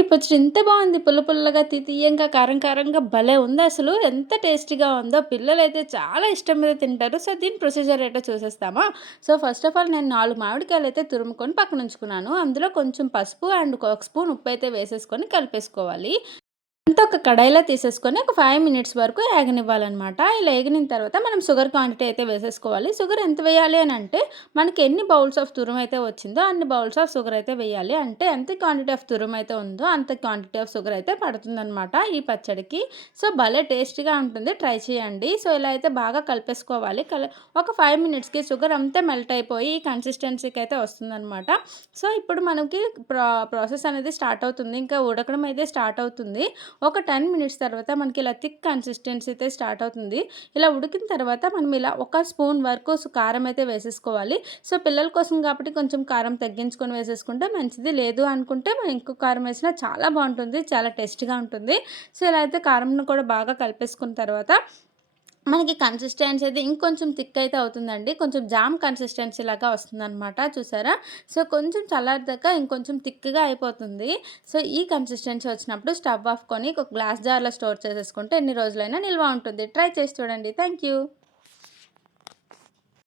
ఈ పచ్చడి ఇంత బాగుంది. పుల్ల పుల్లగా తీయంగా కారం కారంగా భలే ఉంది అసలు. ఎంత టేస్టీగా ఉందో. పిల్లలు అయితే చాలా ఇష్టం మీద తింటారు. సో దీని ప్రొసీజర్ ఏంటో చూసేస్తామా? సో ఫస్ట్ ఆఫ్ ఆల్ నేను నాలుగు మామిడికాయలు అయితే తురుముకొని పక్కన ఉంచుకున్నాను అందులో కొంచెం పసుపు అండ్ ఒక స్పూన్ ఉప్పు అయితే వేసేసుకొని కలిపేసుకోవాలి. అంతా ఒక కడాయిలో తీసేసుకొని ఒక ఫైవ్ మినిట్స్ వరకు ఏగనివ్వాలన్నమాట. ఇలా ఏగిన తర్వాత మనం షుగర్ క్వాంటిటీ అయితే వేసేసుకోవాలి. షుగర్ ఎంత వేయాలి అని అంటే మనకి ఎన్ని బౌల్స్ ఆఫ్ తురుము అయితే వచ్చిందో అన్ని బౌల్స్ ఆఫ్ షుగర్ అయితే వేయాలి. అంటే ఎంత క్వాంటిటీ ఆఫ్ తురుము అయితే ఉందో అంత క్వాంటిటీ ఆఫ్ షుగర్ అయితే పడుతుందన్నమాట ఈ పచ్చడికి. సో భలే టేస్టీగా ఉంటుంది. ట్రై చేయండి. సో ఇలా అయితే బాగా కలిపేసుకోవాలి. కల ఒక ఫైవ్ మినిట్స్కి షుగర్ అంతా మెల్ట్ అయిపోయి ఈ కన్సిస్టెన్సీకి అయితే వస్తుందన్నమాట. సో ఇప్పుడు మనకి ప్రా ప్రాసెస్ అనేది స్టార్ట్ అవుతుంది. ఇంకా ఉడకడం అయితే స్టార్ట్ అవుతుంది. ఒక టెన్ మినిట్స్ తర్వాత మనకి ఇలా థిక్ కన్సిస్టెన్సీ అయితే స్టార్ట్ అవుతుంది. ఇలా ఉడికిన తర్వాత మనం ఇలా ఒక స్పూన్ వరకు కారం అయితే వేసేసుకోవాలి. సో పిల్లల కోసం కాబట్టి కొంచెం కారం తగ్గించుకొని వేసేసుకుంటే మంచిది. లేదు అనుకుంటే మనం ఇంకో కారం వేసినా చాలా బాగుంటుంది చాలా టేస్ట్గా ఉంటుంది. సో ఇలా అయితే కారంను కూడా బాగా కలిపేసుకున్న తర్వాత మనకి కన్సిస్టెన్సీ అయితే ఇంకొంచెం థిక్ అయితే అవుతుందండి. కొంచెం జామ్ కన్సిస్టెన్సీ లాగా వస్తుందన్నమాట. చూసారా? సో కొంచెం చల్లారిదాకా ఇంకొంచెం థిక్గా అయిపోతుంది. సో ఈ కన్సిస్టెన్సీ వచ్చినప్పుడు స్టవ్ ఆఫ్ కొని ఒక గ్లాస్ జార్లో స్టోర్ చేసేసుకుంటే ఎన్ని రోజులైనా నిల్వ ఉంటుంది. ట్రై చేసి చూడండి. Thank you